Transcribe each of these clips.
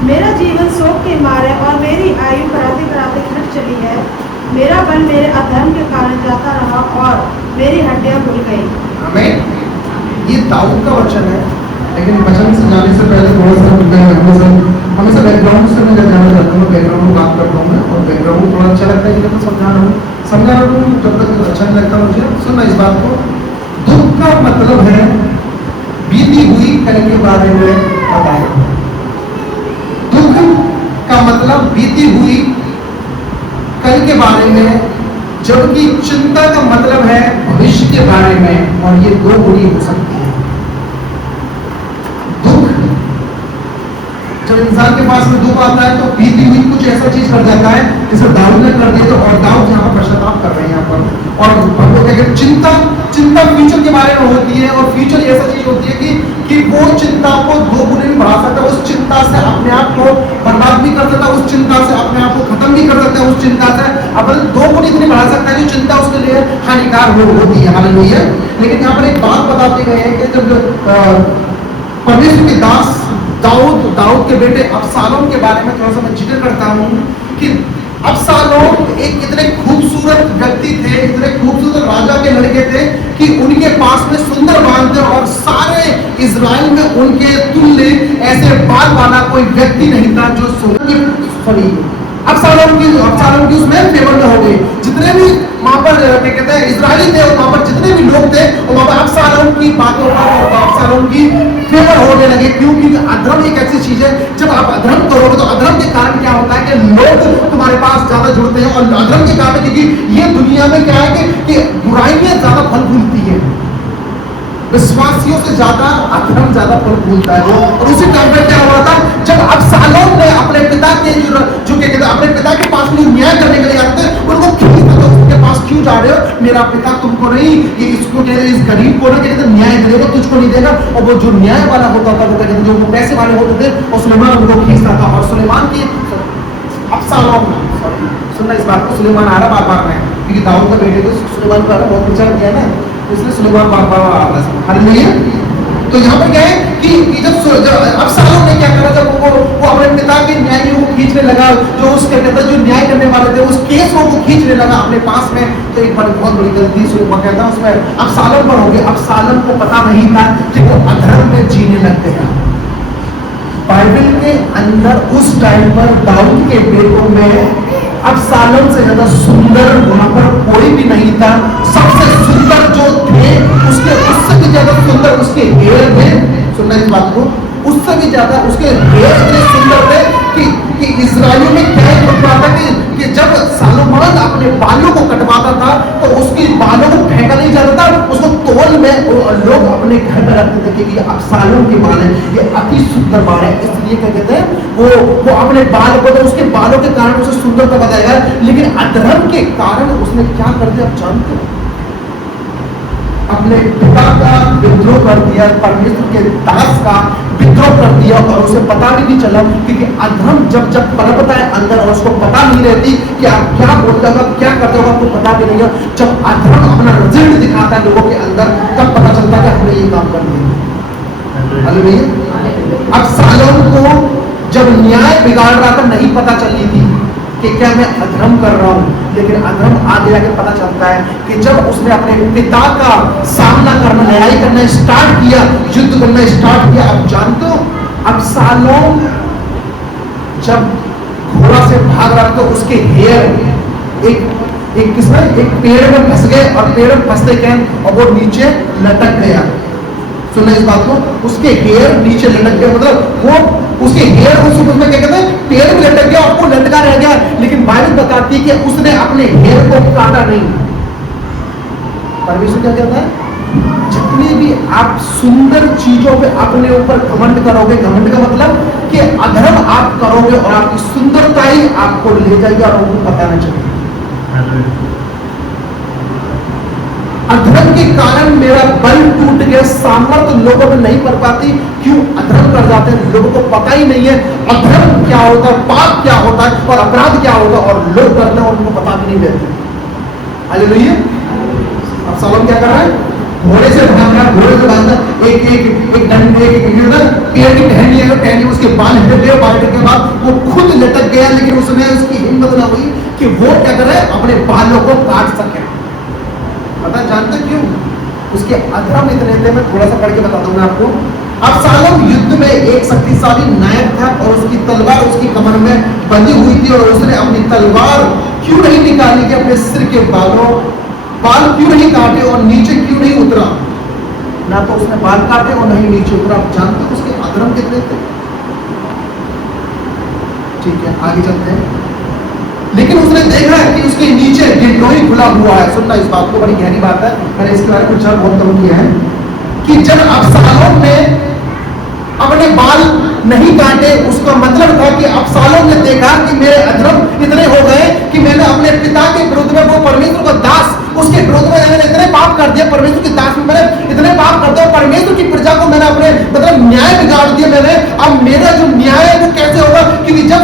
मेरा जीवन शोक के मारे और मेरी आयु कराते कराते घट चली है। मेरा बल मेरे अधर्म के कारण जाता रहा और मेरी हड्डियां भूल गई। हमें ये दाऊद का वचन है, लेकिन वचन से जाने से पहले थोड़ा सा हमेशा बैकग्राउंड से मैं जाना चाहता हूँ। बैकग्राउंड में बात करता हूँ मैं, और बैकग्राउंड थोड़ा अच्छा लगता है इसलिए मैं समझा रहा हूँ। जब तक अच्छा नहीं लगता मुझे, सुनना इस बात को। दुख का मतलब है बीती हुई कल के बारे में बताया। दुख का मतलब बीती हुई कल के बारे में, जबकि चिंता का मतलब है भविष्य के बारे में, और ये दो बुरी हो सकती है। दुख, जब इंसान के पास में दुख आता है तो बीती हुई कुछ ऐसा चीज कर जाता है जिसे दाऊद ने कर दिया। तो और दाऊद यहाँ पर पश्चाताप कर रहे हैं यहाँ पर। और वो क्या कहते, चिंता फ्यूचर के बारे में होती है, और फ्यूचर ऐसा चीज होती है कि वो चिंता को दो गुने भी बढ़ा सकता है। उस चिंता से अपने आप को बर्बाद भी कर सकता है, उस चिंता से अपने आप को खत्म भी कर सकता है, उस चिंता से अपने दो गुने इतनी बढ़ा सकता है जो चिंता उसके लिए हानिकार होती है। हालेलुया। लेकिन यहाँ पर एक बात बताते गए हैं कि जब परमेश्वर के दास दाऊद के बेटे अबशालोम के बारे में थोड़ा सा मैं जिक्र करता हूँ कि अबशालोम एक इतने खूबसूरत व्यक्ति थे, इतने खूबसूरत राजा के लड़के थे कि उनके पास में सुंदर बाल थे, और सारे इजराइल में उनके तुल्य ऐसे बाल वाला कोई व्यक्ति नहीं था जो अबशालोम की उसमें फेवर में हो गई। जितने भी वहां पर क्या कहते हैं इजरायली थे, वहां पर जितने भी लोग थे, वहां पर अबशालोम की बातों पर और अबशालोम की फेवर होने लगे। क्योंकि अधर्म एक ऐसी चीज है, जब आप अधर्म करोगे तो अधर्म के कारण क्या होता है कि लोग तुम्हारे पास ज्यादा जुड़ते हैं, और अधर्म के कारण, क्योंकि ये दुनिया में क्या है कि बुराइयां ज्यादा फल फूलती है, विश्वासियों से ज्यादा अधर्म ज्यादा फल फूलता है। और उसी टाइम पे क्या हुआ था, जब अबशालोम ने अपने पिता के जो क्या कहते हैं अपने पिता के पास में न्याय करने के लिए आते थे, उनको खींचता था उसके पास, क्यों जा रहे हो, मेरा पिता तुमको नहीं, ये इसको कहते हैं, इस गरीब को ना कहते न्याय देगा, तुझको नहीं देगा। और वो जो न्याय वाला होता था, वो कहते जो पैसे वाले होते थे, और सुलेमान उनको खींचता था। और सुलेमान की अबशालोम, सुनना इस बात को, सुलेमान आ रहा बार में, क्योंकि दाऊद का बेटे को सुलेमान का बहुत विचार किया ना, इसलिए सुलेमान बार बार आ रहा है। हालेलुया। तो यहाँ पर क्या है कि जब अबशालोम ने क्या करा, जब वो अपने पिता के न्यायियों को खींचने लगा, जो उसके कहता जो न्याय करने वाले थे, उस केसों को खींचने लगा अपने पास में, तो एक बार बहुत बड़ी गलती से वो कहता उसमें अबशालोम पर हो गया। अबशालोम को पता नहीं था कि वो अधर्म में जीने लगते हैं। बाइबल के अंदर उस टाइम पर दाऊद के बेटों में अबशालोम से ज्यादा सुंदर वहां पर कोई भी नहीं था। सबसे सुंदर जो थे उससे भी ज्यादा सुंदर उसके हेयर थे। सुनना इस बात को, उससे भी ज्यादा उसके हेयर इतने सुंदर थे कि इजराइलियों में क्या होता था कि जब सलोमन अपने बालों को कटवाता था तो उसके बालों को फेंका नहीं जाता था, उसको तोल में लोग अपने घर में रखते थे कि ये अबशालोम के बाल है, ये अति सुंदर बाल है, इसलिए क्या कहते हैं वो अपने बाल को, तो उसके बालों के कारण उसे सुंदरता बताएगा। लेकिन अधर्म के कारण उसने क्या कर दिया, आप जानते हो, अपने पिता का विद्रोह कर दिया, परमेश्वर के दास का विद्रोह कर दिया, और उसे पता भी नहीं चला। क्योंकि अधर्म जब पनपता है अंदर और उसको पता नहीं रहती कि आप क्या बोलते हो, क्या करते हो, आपको पता भी नहीं है। जब अधर्म अपना रिजल्ट दिखाता है लोगों के अंदर, तब पता चलता है कि हमने ये काम कर दिया। हालेलुया। अबशालोम को जब न्याय बिगाड़ रहा था, नहीं पता चली थी कि क्या मैं अधर्म कर रहा हूं, लेकिन अधर्म आगे जाके पता चलता है कि जब उसने अपने पिता का सामना करना, लड़ाई करना स्टार्ट किया, युद्ध करना स्टार्ट किया। आप जानते हो अबशालोम जब घोड़ा से भाग रहा तो उसके हेयर एक पेड़ में फंस गए, और पेड़ में फंसते क्या और वो नीचे लटक गया। सुना इस बात को, उसके हेयर नीचे लटक गया, मतलब वो उसके हेयर उसमें क्या कहते हैं पेड़ में लटक गया, आपको लटका रह गया। लेकिन बाइबल बताती है कि उसने अपने हेयर को काटा नहीं। परमेश्वर क्या कहता है, जितनी भी आप सुंदर चीजों पे अपने ऊपर घमंड करोगे, घमंड का मतलब कि अधर्म आप करोगे और आपकी सुंदरता ही आपको ले जाएगी और उनको पता नहीं चलेगा। अधर्म के कारण मेरा बल टूट गया, सामर्थ्य लोगों में नहीं कर पाती। क्यों अधर्म कर जाते हैं, लोगों को पता ही नहीं है अधर्म क्या होता है, पाप क्या होता है और अपराध क्या होता है, और लोग करते हैं और उनको पता भी नहीं रहता। हालेलुया। अबशालोम क्या कर रहा है, घोड़े से भागना, घोड़े से भागना, एक एक एक डंडे ना पेड़ की टहनी है, टहनी उसके बाल हिट गए, बाल हिटने के बाद वो खुद लटक गया, लेकिन उसमें उसकी हिम्मत ना हुई कि वो क्या करे, अपने बालों को काट सके। पता जानते क्यों? उसके अधर्म इतने थे, मैं थोड़ा सा पढ़ के बताता हूँ आपको। अबशालोम युद्ध में एक शक्तिशाली नायक था और उसकी तलवार उसकी कमर में बंधी हुई थी, और उसने अपनी तलवार क्यों नहीं निकाली कि अपने सिर के बाल क्यों नहीं काटे और नीचे क्यों नहीं उतरा? ना तो उसने बाल काटे और नहीं नीचे उतरा। आप जानते हो उसके अधर्म कितने थे? ठीक है, आगे चलते हैं। लेकिन उसने देखा कि उसके नीचे गिरलोही खुला हुआ है। सुनना, इस बात को बड़ी गहरी बात है, मैंने इसके बारे में कुछ बहुत कम किया है कि जब अबशालोम ने अपने बाल नहीं काटे, उसका मतलब था कि अबशालोम ने देखा कि मेरे अधर्म इतने हो गए कि मैंने अपने पिता के विरुद्ध में, वो परमेश्वर का दास, उसके विरुद्ध में मैंने इतने पाप कर दिया, परमेश्वर के दास में मैंने इतने पाप कर दिया, परमेश्वर की प्रजा को मैंने अपने मतलब न्याय बिगाड़ दिया मैंने। अब मेरा जो न्याय है वो कैसे होगा? क्योंकि जब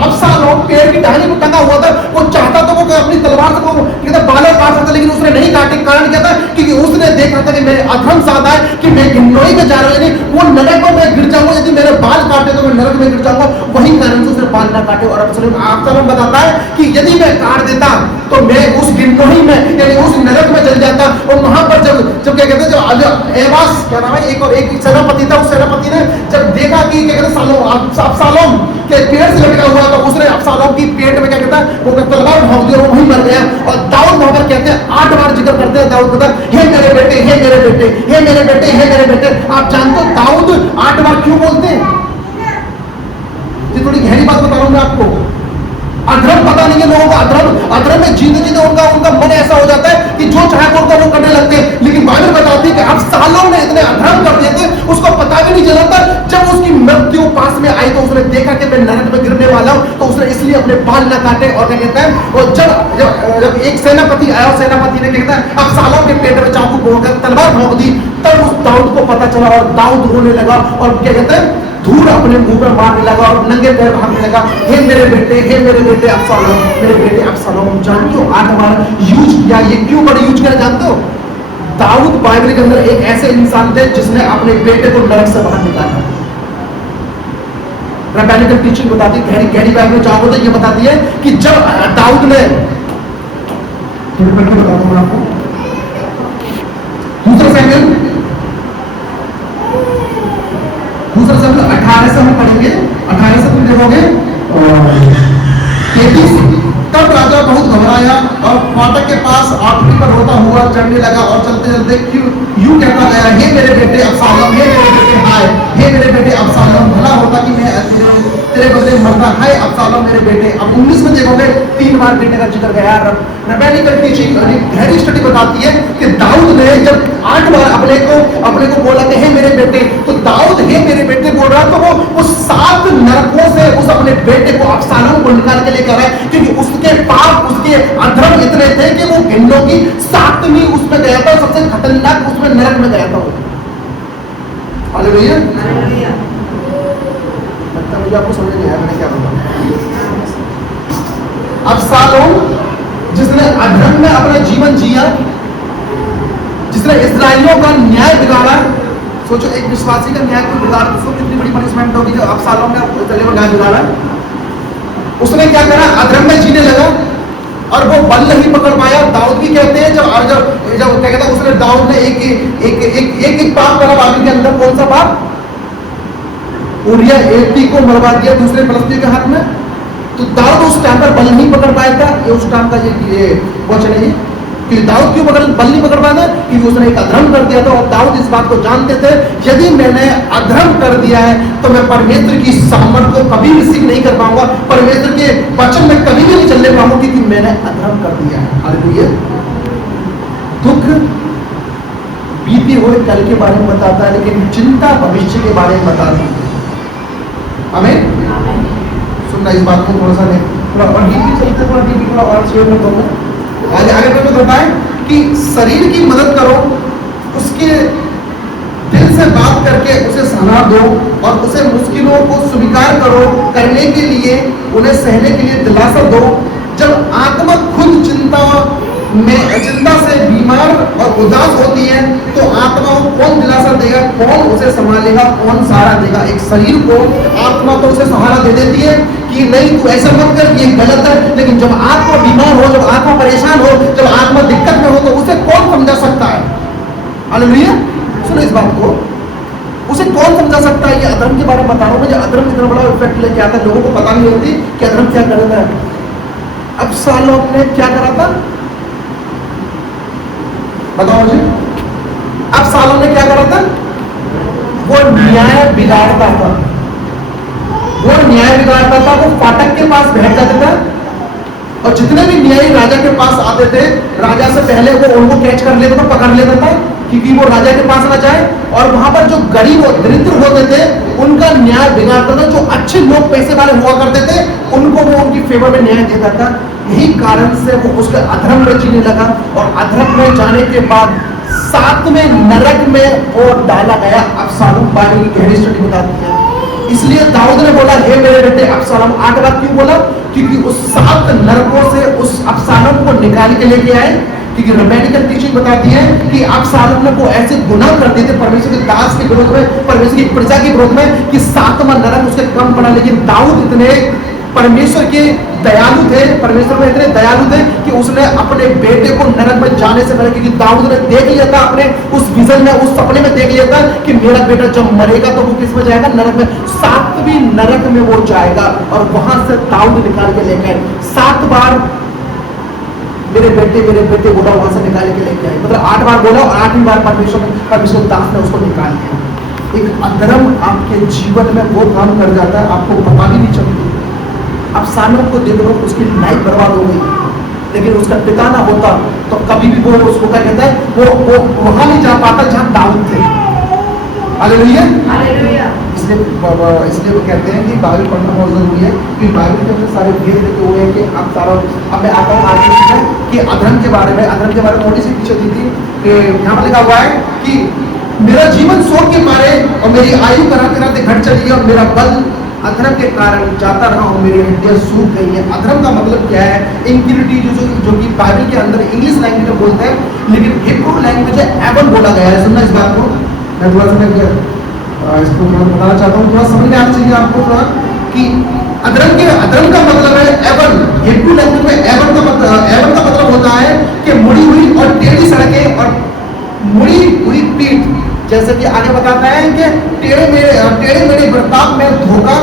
अबशालोम पेड़ की टहनी पर टंगा हुआ था, वो चाहता तो वो अपनी तलवार से वो बालों काट सकता, लेकिन उसने नहीं काटे। कारण क्या था? क्योंकि उसने देखा था कि मेरे अधर्म ज्यादा है, कि मैं गिरलोही में जा रहा हूं, वो नरक में मैं गिर जाऊंगा, यदि मेरे बाल काटे तो मैं नरक में गिर जाऊंगा। वही कारण से उसने बाल ना काटे। और अबशालोम बताता है कि यदि मैं काट देता तो मैं उस गिरलोही में, यानी उस नरक में जल जाता। और वहां पर जब क्या कहते हैं, जब एवास क्या नाम है, एक सेनापति था, उस सेनापति ने जब देखा कि क्या कहते हैं अबशालोम के पेड़ से लटका हुआ, तो उसने अबशालोम की पेट में क्या कहता है, वो तलवार भोंक दी और वहीं मर गया। और दाऊद वहां पर कहते हैं 8 बार जिक्र करते हैं दाऊद का, हे मेरे बेटे, हे मेरे बेटे, हे मेरे बेटे, हे मेरे बेटे। आप जानते हो दाऊद 8 बार क्यों बोलते हैं? ये थोड़ी गहरी बात बता रहा हूं मैं आपको। अधर्म पता नहीं है लोगों का, अधर्म में जीते जीते उनका मन ऐसा हो जाता है कि जो चाहे वो करने लगते हैं। लेकिन बाइबल बताती है कि अबशालोम ने इतने अधर्म कर दिए थे, उसको पता भी नहीं चला था। जब उसकी मृत्यु पास में आई तो उसने देखा कि मैं नरक में गिरने वाला हूं, तो उसने इसलिए अपने बाल न काटे। और क्या कहता है, और जब एक सेनापति आया, सेनापति ने कहता है अबशालोम के पेट में चाकू भोंक तलवार भोंक दी, तब उस दाऊद को पता चला और दाऊद रोने लगा और क्या कहते हैं धूल अपने मुंह पर मारने लगा और नंगे पैर भागने लगा, हे मेरे बेटे, हे मेरे बेटे अबशालोम, मेरे बेटे अबशालोम। जानते हो 8 बार यूज किया, ये क्यों बड़ा यूज किया जानते हो? दाऊद बाइबल के अंदर एक ऐसे इंसान थे जिसने अपने बेटे को नरक से बाहर निकाला। रैबिनिकल टीचिंग बताती है, गहरी बाइबल चाहो तो ये बताती है कि जब दाऊद ने, थोड़ी पढ़ के बताता हूं आपको, दूसरा सैमुएल 18 से हम पढ़ेंगे, 18 से तुम देखोगे 33। तब राजा बहुत घबराया और फाटक के पास आठवीं पर रोता हुआ चढ़ने लगा और चलते चलते यूं कहता गया, हे मेरे बेटे अबशालोम, हे मेरे बेटे हाय, हे मेरे बेटे अबशालोम, भला होता कि मैं तेरे बदले मरता, हाय अबशालोम मेरे बेटे। अब 19 में देखोगे 3 बार बेटे का जिक्र गया। रैबिनिकल टीचिंग गहरी स्टडी बताती है कि दाऊद ने जब 8 बार अपने को बोला कि हे मेरे बेटे, तो दाऊद हे मेरे बेटे बोल रहा, तो वो 7 नरकों से उस अपने बेटे को अबशालोम को निकाल के लेकर आए, क्योंकि उसके पाप, उसके अधर्म इतने थे कि वो गिनों की 7वीं उसमें गया था, सबसे खतरनाक उसमें नरक में गया था। हालेलुया। लगता है मुझे आपको समझ नहीं आया मैंने क्या बोला। अबशालोम जिसने अधर्म में अपना जीवन जिया, जिसने इस्राएलियों का न्याय बिगाड़ा। सोचो एक विश्वासी का न्याय को बिगाड़ा तो कितनी बड़ी पनिशमेंट होगी। जो अबशालोम ने इस्राएलियों का न्याय बिगाड़ा, उसने क्या करा, अधर्म में जीने लगा और वो बल नहीं पकड़ पाया। दाऊद भी कहते हैं जब क्या कहता है, उसने दाऊद ने एक पाप करा बाइबल के अंदर। कौन सा पाप? उरिया एटी को मरवा दिया दूसरे फलस्तीनी के हाथ में। तो दाऊद उस टाइम पर बल नहीं पकड़ पाया था। ये उस टाइम का ये वचन है कि दाऊद क्यों बल नहीं पकड़ पाया था? क्योंकि उसने एक अधर्म कर दिया था। और दाऊद इस बात को जानते थे, यदि मैंने अधर्म कर दिया है तो मैं परमेश्वर की सामर्थ को कभी रिसीव नहीं कर पाऊंगा, परमेश्वर के वचन में कभी भी नहीं चलने पाऊंगा, क्योंकि मैंने अधर्म कर दिया है। हालेलुया। दुख बीते हुए कल के बारे में बताता है, लेकिन चिंता भविष्य के बारे में बताती है। आमीन। सुनना इस बात को थोड़ा सा थोड़ा और डीपली चलते, थोड़ा डीपली थोड़ा और शेयर में कहूँगा। आगे तो बताएं कि शरीर की मदद करो, उसके दिल से बात करके उसे सलाह दो और उसे मुश्किलों को स्वीकार करो, करने के लिए उन्हें सहने के लिए दिलासा दो। जब आत्मा खुद चिंता में चिंता से बीमार और उदास होती है, तो आत्मा को कौन दिलासा देगा, कौन उसे संभालेगा, कौन सहारा देगा? एक शरीर को आत्मा तो उसे सहारा दे देती है कि नहीं तू ऐसा मत कर, ये गलत है। लेकिन जब आत्मा बीमार हो, जब आत्मा परेशान हो, जब आत्मा दिक्कत में हो, तो उसे कौन समझा सकता है? हालेलुया। सुनो इस बात को, उसे कौन समझा सकता है? ये अधर्म के बारे में बता रहा हूं। मुझे अधर्म कितना बड़ा इफेक्ट लेके आता है, लोगों को पता नहीं होती कि अधर्म क्या करता है। अबशालोम ने क्या करा था, बताओ मुझे। अबशालोम ने क्या करा था? वो न्याय बिगाड़ता था, वो न्याय बिगाड़ता था। वो फाटक के पास बैठ जाता था और जितने भी न्यायी राजा के पास आते थे, राजा से पहले वो उनको कैच कर लेता था, पकड़ लेता था, क्योंकि वो राजा के पास ना जाए। और वहां पर जो गरीब और दरिद्र होते थे, उनका न्याय बिगाड़ता था। जो अच्छे लोग पैसे वाले हुआ करते थे, उनको वो उनकी फेवर में न्याय देता था। यही कारण से वो उसके अधर्म में जीने लगा, और अधर्म में जाने के बाद 7वें नरक में वो डाला गया। अबशालोम बाइबल की गहरी स्टडी बताती है। इसलिए दाऊद ने बोला, हे मेरे बेटे अबशालोम। आगे बात क्यों बोला? क्योंकि उस 7 नरकों से उस अबशालोम को निकाल के लेके आए। क्योंकि रैबिनिकल टीचिंग बताती है कि अबशालोम ने वो ऐसे गुनाह कर दिए थे परमेश्वर के दास के विरोध में, परमेश्वर की प्रजा के विरोध में, कि 7वां नरक उसके कम पड़ा। लेकिन दाऊद इतने परमेश्वर के दयालु थे, परमेश्वर में इतने दयालु थे कि उसने अपने बेटे को नरक में जाने से पहले, क्योंकि दाऊद ने देख लिया था अपने उस विजन में, उस सपने में देख लिया था कि मेरा बेटा जब मरेगा तो वो किस में जाएगा? नरक में। 7वीं नरक में वो जाएगा, और वहां से दाऊद निकाल के लेके आए। 7 बार मेरे बेटे बोला, वहां से निकाल के लेके आए। मतलब 8 बार बोला, और 8वीं बार परमेश्वर दास ने उसको निकाल दिया। एक अधर्म आपके जीवन में वो काम कर जाता है, आपको पता भी नहीं चलती। अबशालोम को देख लो, उसकी लाइफ बर्बाद हो गई। लेकिन उसका पिता ना होता तो कभी भी वो उसको क्या कहता है, वो वहां नहीं जा पाता जहां दाऊद थे। हालेलुया। इसलिए वो कहते हैं कि बाइबल पढ़ना बहुत जरूरी है, कि बाइबल के अंदर सारे भेद लिखे हुए हैं। कि अब मैं आता हूँ आज कि अधर्म के बारे में थोड़ी सी पीछे दी थी, कि यहाँ पर लिखा हुआ है कि मेरा जीवन शोक के मारे और मेरी आयु कराते कराते घट चली है, और मेरा बल अधर्म के कारण जाता रहा हूँ, मेरी हड्डियां सूख गई है। अधर्म का मतलब क्या है? इनक्यूरिटी, जो कि बाइबल के अंदर इंग्लिश लैंग्वेज में बोलते हैं, लेकिन हिब्रू लैंग्वेज है एवन बोला गया है। सुनना इस बात को, मैं थोड़ा सा इसको थोड़ा बताना चाहता हूँ, थोड़ा समझ में आना चाहिए आपको थोड़ा, कि अधर्म का मतलब है एवन। हिब्रू लैंग्वेज में एवन का मतलब होता है कि मुड़ी हुई और टेढ़ी सड़कें और मुड़ी हुई पीठ। जैसे कि आगे बताता है कि टेढ़े मेढ़े बर्ताव में धोखा,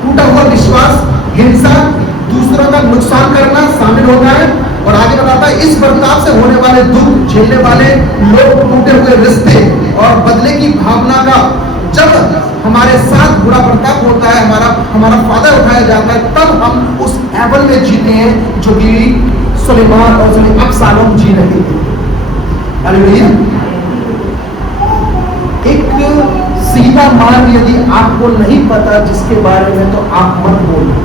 टूटा हुआ विश्वास, हिंसा, दूसरों का नुकसान करना शामिल होता है। और आगे बताता है इस बर्ताव से होने वाले दुख झेलने वाले लोग, टूटे हुए रिश्ते और बदले की भावना का जब हमारे साथ बुरा बर्ताव होता है, हमारा फायदा उठाया जाता है, तब हम उस एवन में जीते हैं जो कि सुलेमान और अबशालोम जी रहे थे। हालेलुया। एक सीधा मार्ग यदि आपको नहीं पता जिसके बारे में, तो आप मत बोलो।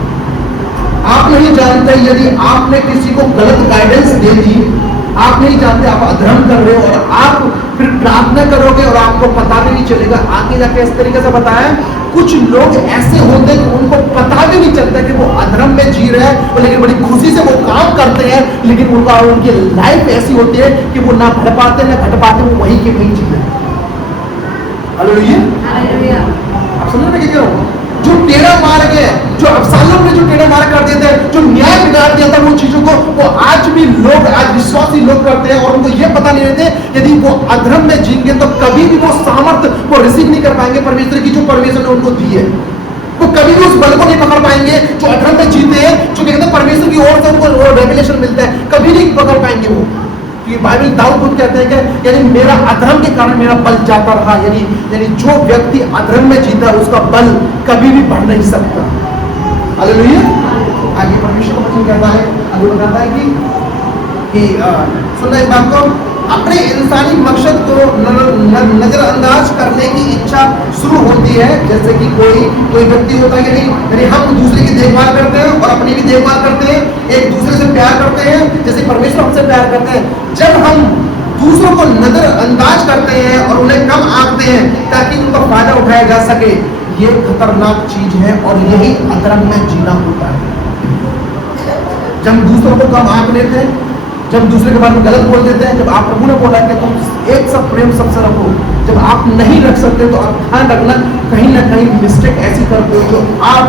आप नहीं जानते, यदि आपने किसी को गलत गाइडेंस दे दी, आप नहीं जानते आप अधर्म कर रहे हो, और आप फिर प्रार्थना करोगे और आपको पता भी नहीं चलेगा। आगे जाके इस तरीके से बताया, कुछ लोग ऐसे होते हैं कि उनको पता भी नहीं चलता कि वो अधर्म में जी रहे हैं, लेकिन बड़ी खुशी से वो काम करते हैं, लेकिन उनकी लाइफ ऐसी होती है कि वो ना भर पाते ना घट पाते, वो वहीं के वहीं जी रहे हैं। हालेलुया। आप समझ रहे क्या? जो टेढ़ा मार्ग है, जो अबशालोम ने जो टेढ़ा मार्ग कर दिया था, जो न्याय बिगाड़ दिया था वो चीजों को, वो आज भी लोग, आज विश्वासी लोग करते हैं, और उनको ये पता नहीं रहते यदि वो अधर्म में जीएंगे तो कभी भी वो सामर्थ्य वो रिसीव नहीं कर पाएंगे परमेश्वर की, जो परमेश्वर ने उनको दी है। वो कभी भी उस बल को नहीं पकड़ पाएंगे जो अधर्म में जीते हैं, जो कहते हैं परमेश्वर की ओर से उनको रेवलेशन मिलता है, कभी नहीं पकड़ पाएंगे वो। कि बाइबल दाऊद खुद कहते हैं कि यानी मेरा अधर्म के कारण मेरा बल जाता रहा। यानी जो व्यक्ति अधर्म में जीता है उसका बल कभी भी बढ़ नहीं सकता। हालेलुया। आगे परमेश्वर का वचन कहता है, आगे बताता है कि सुनना इस बात को, अपने इंसानी मकसद को नजरअंदाज करने की इच्छा शुरू होती है। जैसे कि कोई व्यक्ति होता है कि नहीं, यानी हम दूसरे की देखभाल करते हैं और अपनी भी देखभाल करते हैं, एक दूसरे से प्यार करते हैं जैसे परमेश्वर हमसे प्यार करते हैं। जब हम दूसरों को नजरअंदाज करते हैं और उन्हें कम आंकते हैं ताकि उनका फायदा उठाया जा सके, ये खतरनाक चीज है, और यही अधर्म में जीना होता है। जब हम दूसरों को कम आंक लेते हैं, जब दूसरे के बारे में गलत बोल देते हैं, जब आप प्रभु ने बोला कि तुम एक सब प्रेम सबसे रखो, जब आप नहीं रख सकते तो आप ध्यान रखना कहीं ना कहीं मिस्टेक ऐसी करते हो जो आप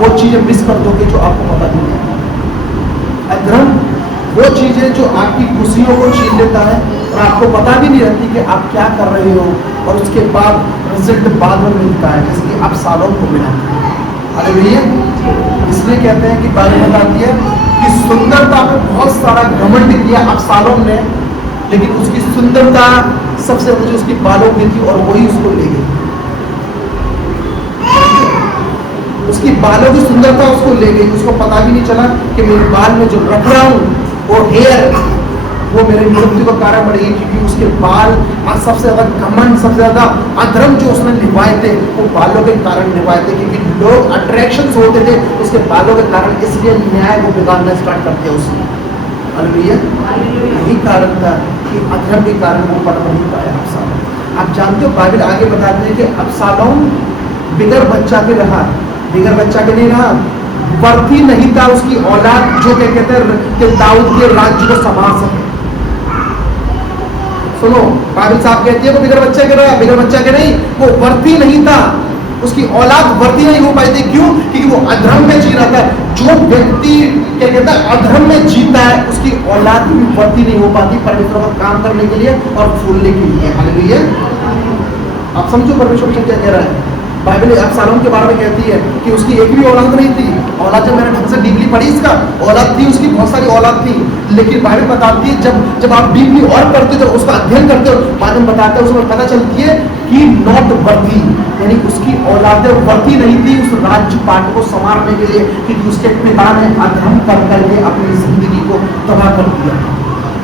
वो चीजें मिस कर दोगे जो आपको पता नहीं है। अधर्म वो चीजें जो आपकी खुशियों को छीन लेता है और आपको पता भी नहीं रहती कि आप क्या कर रहे हो, और उसके बाद रिजल्ट बाद में मिलता है, जैसे कि आप सालों को मिला। अरे भैया, इसलिए कहते हैं कि बाइबल बताती है कि सुंदरता पे बहुत सारा घमंड किया अबशालोम ने, लेकिन उसकी सुंदरता सबसे ज्यादा जो उसकी बालों की थी और वही उसको ले गई। उसकी बालों की सुंदरता उसको ले गई, उसको पता भी नहीं चला कि मेरे बाल में जो रख रहा हूं वो हेयर वो मेरे मृत्यु का कारण बनेगी, क्योंकि उसके बाल और सबसे ज्यादा घमंड, सबसे ज्यादा अधर्म जो उसने निभाए थे वो बालों के कारण निभाए थे, क्योंकि लोग अट्रैक्शन होते थे उसके बालों के कारण, इसलिए न्याय वो बिगाड़ना स्टार्ट कर दिया उसने। हालेलुया। यही कारण था कि अधर्म के कारण वो पढ़ नहीं पाया अबशालोम। आप जानते हो बाइबल आगे बताते हैं कि अबशालोम बिगर बच्चा के रहा, बिगर बच्चा के नहीं रहा, वर्थी नहीं था उसकी औलाद जो क्या कहते हैं कि दाऊद के राज्य को संभाल सके। सुनो, बाइबल साहब कहती है वो बिगर बच्चे के रहा, बिगर बच्चा के नहीं, वो वर्थी नहीं था, उसकी औलाद वर्थी नहीं हो पाई थी। क्यों? क्योंकि वो अधर्म में जी रहा था। जो व्यक्ति क्या कहता है अधर्म में जीता है उसकी औलाद भी वर्थी नहीं हो पाती परमेश्वर का काम करने के लिए और फूलने के लिए। हालेलुया। आप समझो परमेश्वर क्या कह रहा है। बाइबल अबशालोम के बारे में कहती है कि उसकी एक भी औलाद नहीं थी। औलाद जब मैंने ढंग से डीपली पढ़ी, इसका औलाद थी उसकी, बहुत सारी औलाद थी, लेकिन बाइबल बताती है जब आप डीपली और पढ़ते हो, जब उसका अध्ययन करते हो, बाद में बताते हैं उसमें पता चलती है कि नॉट वर्थी, यानी उसकी औलादें वर्थी नहीं थी उस राज्य पाठ को संभालने के लिए, क्योंकि उसके पिता ने अधर्म कर करके अपनी जिंदगी को तबाह कर दिया।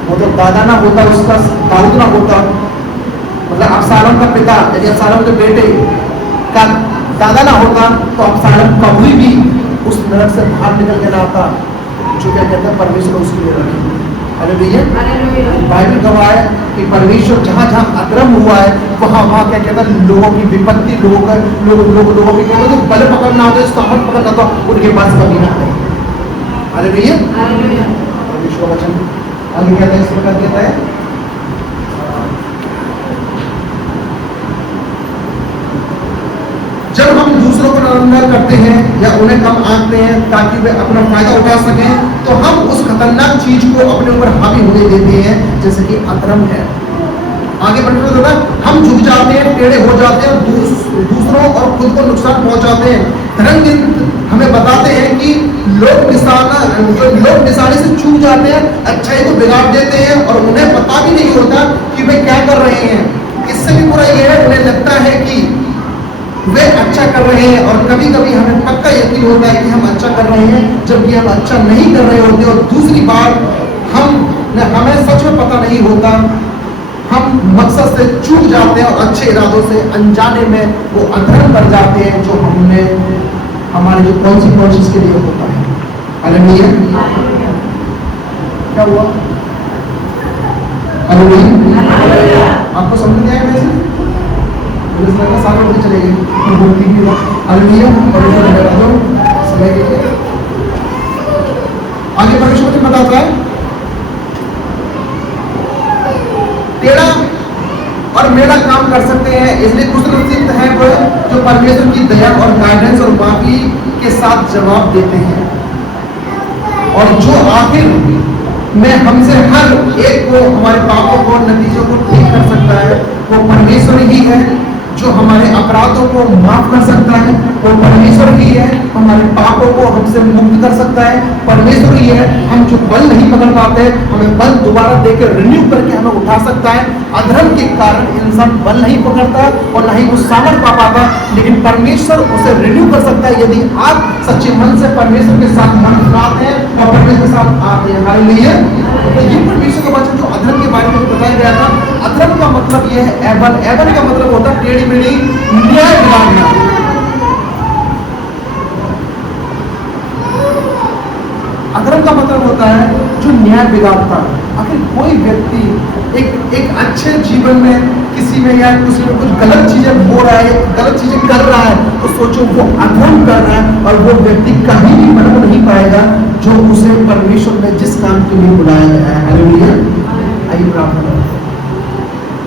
वो तो दादा ना होता, उसका दाऊद ना होता, मतलब अबशालोम का पिता यानी अबशालोम के बेटे का दादा ना होता तो अबशालोम कभी भी उस नरक से बाहर निकल के ना आता जो क्या कहते हैं परमेश्वर उसके लिए रखे। हालेलुया। बाइबल गवाह है कि परमेश्वर जहाँ जहाँ अधर्म हुआ है वहाँ वहाँ क्या कहता है लोगों की विपत्ति, लोगों की कहते हैं बल पकड़ना होता है, सामर्थ पकड़ना तो उनके पास कभी ना आए। हालेलुया। परमेश्वर वचन आगे कहता है, इस प्रकार कहता है जब हम दूसरों को निंदा करते हैं या उन्हें कम आंकते हैं ताकि वे अपना फायदा उठा सकें, तो हम उस खतरनाक चीज को अपने ऊपर हावी होने देते हैं जैसे कि अधर्म है। आगे बढ़ने होगा, हम झुक जाते हैं, टेढ़े हो जाते हैं, दूसरों और खुद को नुकसान पहुंचाते हैं। धर्म हमें बताते हैं कि लोग निशाने से चूक जाते हैं, अच्छाई को बिगाड़ देते हैं और उन्हें पता भी नहीं होता कि वे क्या कर रहे हैं। इससे भी बुरा यह है, उन्हें लगता है कि वे अच्छा कर रहे हैं और कभी कभी हमें पक्का यकीन होता है कि हम अच्छा कर रहे हैं जबकि हम अच्छा नहीं कर रहे होते। और दूसरी बार हमें सच में पता नहीं होता, हम मकसद से चूक जाते हैं और अच्छे इरादों से अनजाने में वो अधर्म कर जाते हैं जो हमने हमारे जो कॉन्सिक्वेंसेस के लिए होता है। हालेलुया। क्या हुआ? हालेलुया। आपको समझ में आया वैसे? सारे होते चले गए। हालेलुया। समय के लिए आगे परमेश्वर बताता है टेढ़ा और मेरा काम कर सकते हैं, इसलिए खुशनसीब है वो जो परमेश्वर की दया और गाइडेंस और माफी के साथ जवाब देते हैं, और जो आखिर में हमसे हर एक को हमारे पापों को नतीजों को ठीक कर सकता है वो परमेश्वर ही है। जो हमारे अपराधों को माफ कर सकता है वो परमेश्वर ही है। हमारे पापों को हमसे मुक्त कर सकता है परमेश्वर ही है। हम जो बल नहीं पकड़ पाते हमें बल दोबारा देकर रिन्यू करके हमें उठा सकता है। अधर्म के कारण इंसान बल नहीं पकड़ता और ना ही वो सामर्थ पा पाता, लेकिन परमेश्वर उसे रिन्यू कर सकता है यदि आप सच्चे मन से परमेश्वर के साथ मन बनाते हैं और परमेश्वर के साथ आते हैं। हालेलुया। तो ये परमेश्वर का वचन जो अधर्म के बारे में बताया गया था, अधर्म का मतलब यह है एबल। एबल का मतलब होता है टेढ़ी मेढ़ी न्याय बिगाड़ना। अधर्म का मतलब होता है जो न्याय बिगाड़ता है। आखिर कोई व्यक्ति एक अच्छे जीवन में किसी किसी में या किसी में कुछ गलत चीजें हो रहा है, गलत चीजें कर रहा है, तो सोचो वो अधर्म कर रहा है और वो व्यक्ति कभी भी बन नहीं पाएगा जो उसे परमेश्वर ने जिस काम के लिए बुलाया गया है। हालेलुया। आइए प्रार्थना करें।